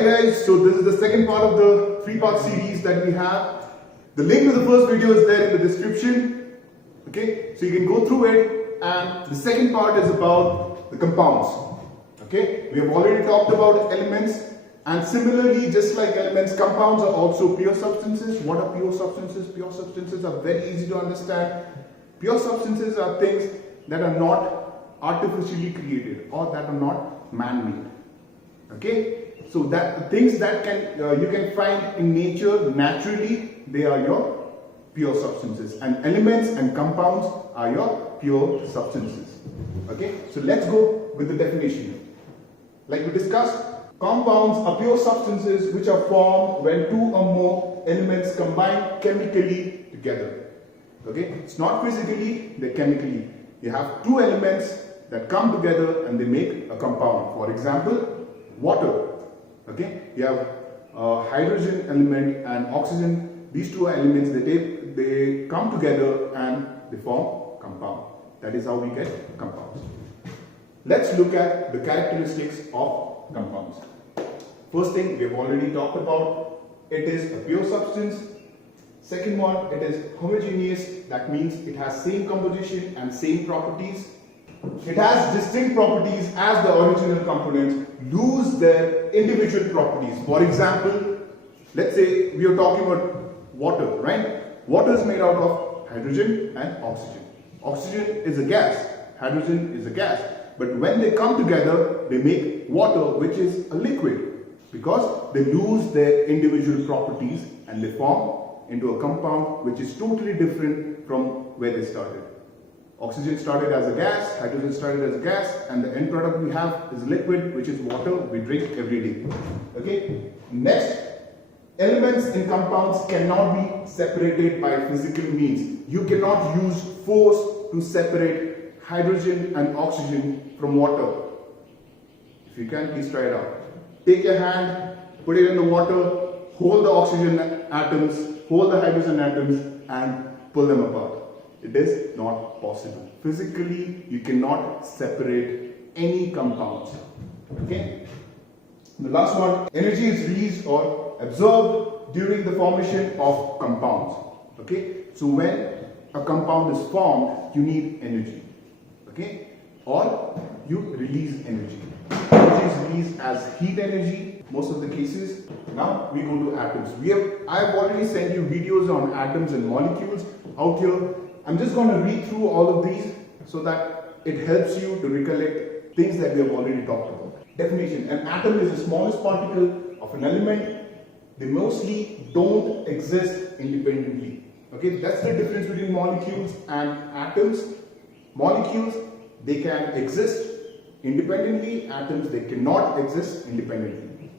Hi guys, so this is the second part of the three-part series that we have. The link to the first video is there in the description. Okay, so you can go through it, and the second part is about the compounds. Okay, we have already talked about elements, and similarly, just like elements, compounds are also pure substances. What are pure substances? Pure substances are very easy to understand. Pure substances are things that are not artificially created or that are not man-made. Okay, so that things that you can find in nature naturally, they are your pure substances, and elements and compounds are your pure substances. Okay, so let's go with the definition. Like we discussed, compounds are pure substances which are formed when two or more elements combine chemically together. Okay, it's not physically, they're chemically. You have two elements that come together and they make a compound. For example, water. Okay, you have a hydrogen element and oxygen. These two elements, they come together and they form compound. That is how we get compounds. Let's look at the characteristics of compounds. First thing we have already talked about, it is a pure substance. Second one, it is homogeneous. That means it has same composition and same properties. It has distinct properties as the original components lose their individual properties. For example, let's say we are talking about water, right? Water is made out of hydrogen and oxygen. Oxygen is a gas, hydrogen is a gas. But when they come together, they make water, which is a liquid, because they lose their individual properties and they form into a compound which is totally different from where they started. Oxygen started as a gas, hydrogen started as a gas, and the end product we have is liquid, which is water we drink every day. Okay. Next, elements in compounds cannot be separated by physical means. You cannot use force to separate hydrogen and oxygen from water. If you can, please try it out. Take your hand, put it in the water, hold the oxygen atoms, hold the hydrogen atoms, and pull them apart. It is not possible. Physically, you cannot separate any compounds. Okay? The last one, energy is released or absorbed during the formation of compounds. Okay? So when a compound is formed, you need energy. Okay? Or you release energy. Energy is released as heat energy, most of the cases. Now we go to atoms. I've already sent you videos on atoms and molecules out here. I'm just going to read through all of these so that it helps you to recollect things that we have already talked about. Definition: an atom is the smallest particle of an element. They mostly don't exist independently. Okay, that's the difference between molecules and atoms. Molecules, they can exist independently. Atoms, they cannot exist independently.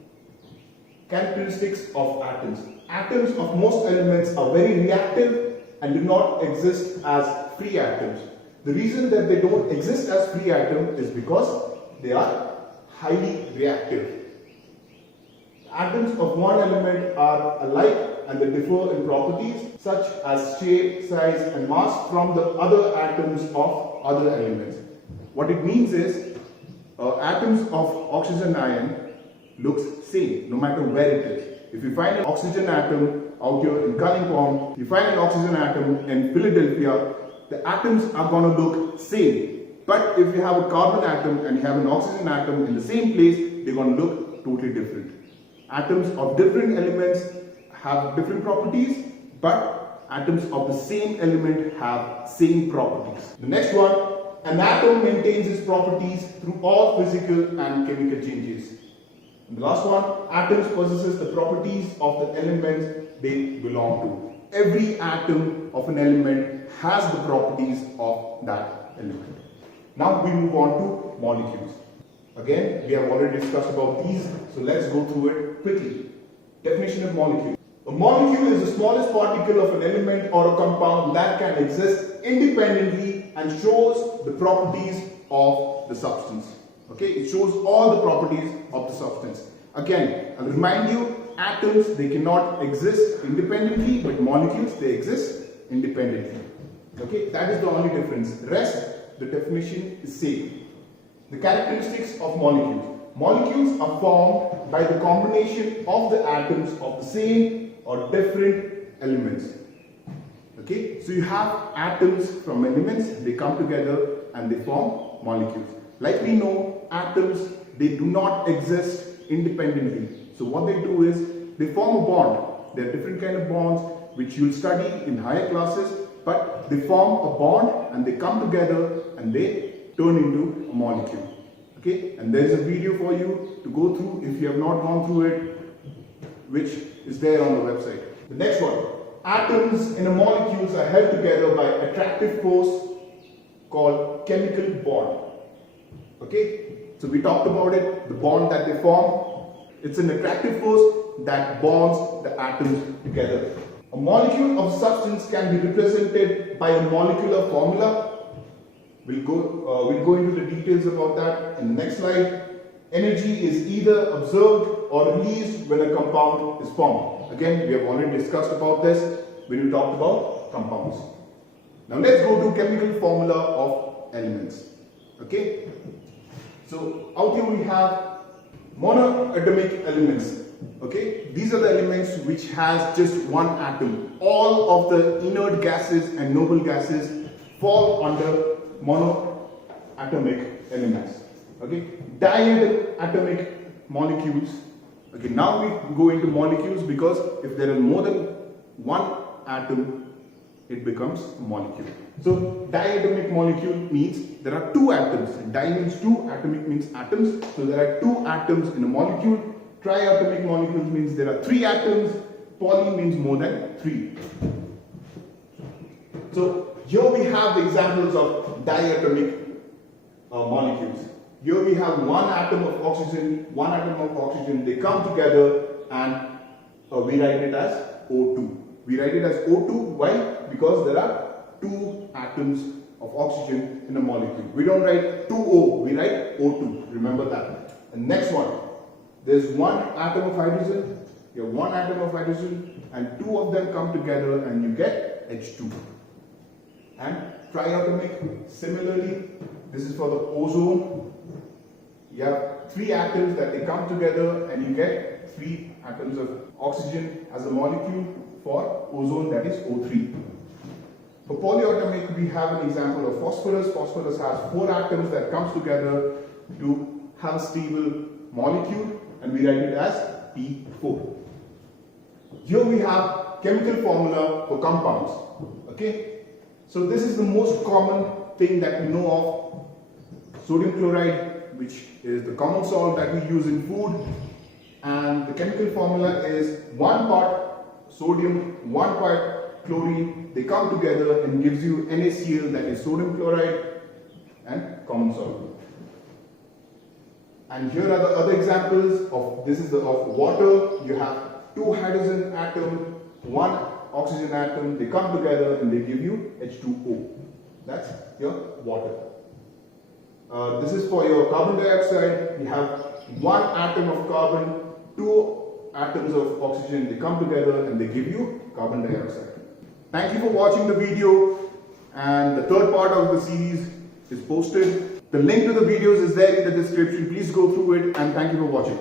Characteristics of atoms. Atoms of most elements are very reactive and do not exist as free atoms. The reason that they don't exist as free atoms is because they are highly reactive. Atoms of one element are alike and they differ in properties such as shape, size, and mass from the other atoms of other elements. What it means is atoms of oxygen ion looks same no matter where it is. If you find an oxygen atom out here in Kalimpong, you find an oxygen atom in Philadelphia, the atoms are going to look same. But if you have a carbon atom and you have an oxygen atom in the same place, they're going to look totally different. Atoms of different elements have different properties, but atoms of the same element have same properties. The next one, an atom maintains its properties through all physical and chemical changes. And the last one, atoms possesses the properties of the elements they belong to. Every atom of an element has the properties of that element. Now we move on to molecules. Again, we have already discussed about these, so let's go through it quickly. Definition of molecule. A molecule is the smallest particle of an element or a compound that can exist independently and shows the properties of the substance. Okay, it shows all the properties of the substance. Again, I'll remind you, atoms, they cannot exist independently, but molecules, they exist independently. Okay, that is the only difference. Rest, the definition is same. The characteristics of molecules. Molecules are formed by the combination of the atoms of the same or different elements. Okay, so you have atoms from elements, they come together and they form molecules. Like we know, atoms, they do not exist independently. So what they do is, they form a bond. There are different kind of bonds which you'll study in higher classes, but they form a bond and they come together and they turn into a molecule. Okay, and there's a video for you to go through if you have not gone through it, which is there on the website. The next one, atoms in a molecules are held together by attractive force called chemical bond. Okay, so we talked about it, the bond that they form. It's an attractive force that bonds the atoms together. A molecule of substance can be represented by a molecular formula. We'll go into the details about that in the next slide. Energy is either observed or released when a compound is formed. Again, we have already discussed about this when we talked about compounds. Now let's go to chemical formula of elements. Okay, so out here we have monoatomic elements. Okay, these are the elements which has just one atom. All of the inert gases and noble gases fall under monoatomic elements. Okay, diatomic molecules. Okay, now we go into molecules because if there are more than one atom, it becomes a molecule. So diatomic molecule means there are two atoms. Di means two, atomic means atoms. So there are two atoms in a molecule. Triatomic molecules means there are three atoms. Poly means more than three. So here we have the examples of diatomic molecules. Here we have one atom of oxygen, they come together and we write it as O2. We write it as O2, why? Because there are two atoms of oxygen in a molecule. We don't write 2O, we write O2, remember that. And next one, there's one atom of hydrogen, you have one atom of hydrogen and two of them come together and you get H2. And triatomic, similarly, this is for the ozone. You have three atoms that they come together and you get three atoms of oxygen as a molecule for ozone, that is O3. For polyatomic, we have an example of phosphorus. Phosphorus has four atoms that comes together to have a stable molecule and we write it as P4. Here we have chemical formula for compounds. Okay, so this is the most common thing that we know of. Sodium chloride, which is the common salt that we use in food, and the chemical formula is 1 part sodium, 1 part chlorine. They come together and gives you NaCl, that is sodium chloride and common salt. And here are the other examples of this is of water. You have two hydrogen atom, one oxygen atom. They come together and they give you H2O. That's your water. This is for your carbon dioxide. You have one atom of carbon, two atoms of oxygen. They come together and they give you carbon dioxide. Thank you for watching the video, and the third part of the series is posted. The link to the videos is there in the description. Please go through it, and thank you for watching.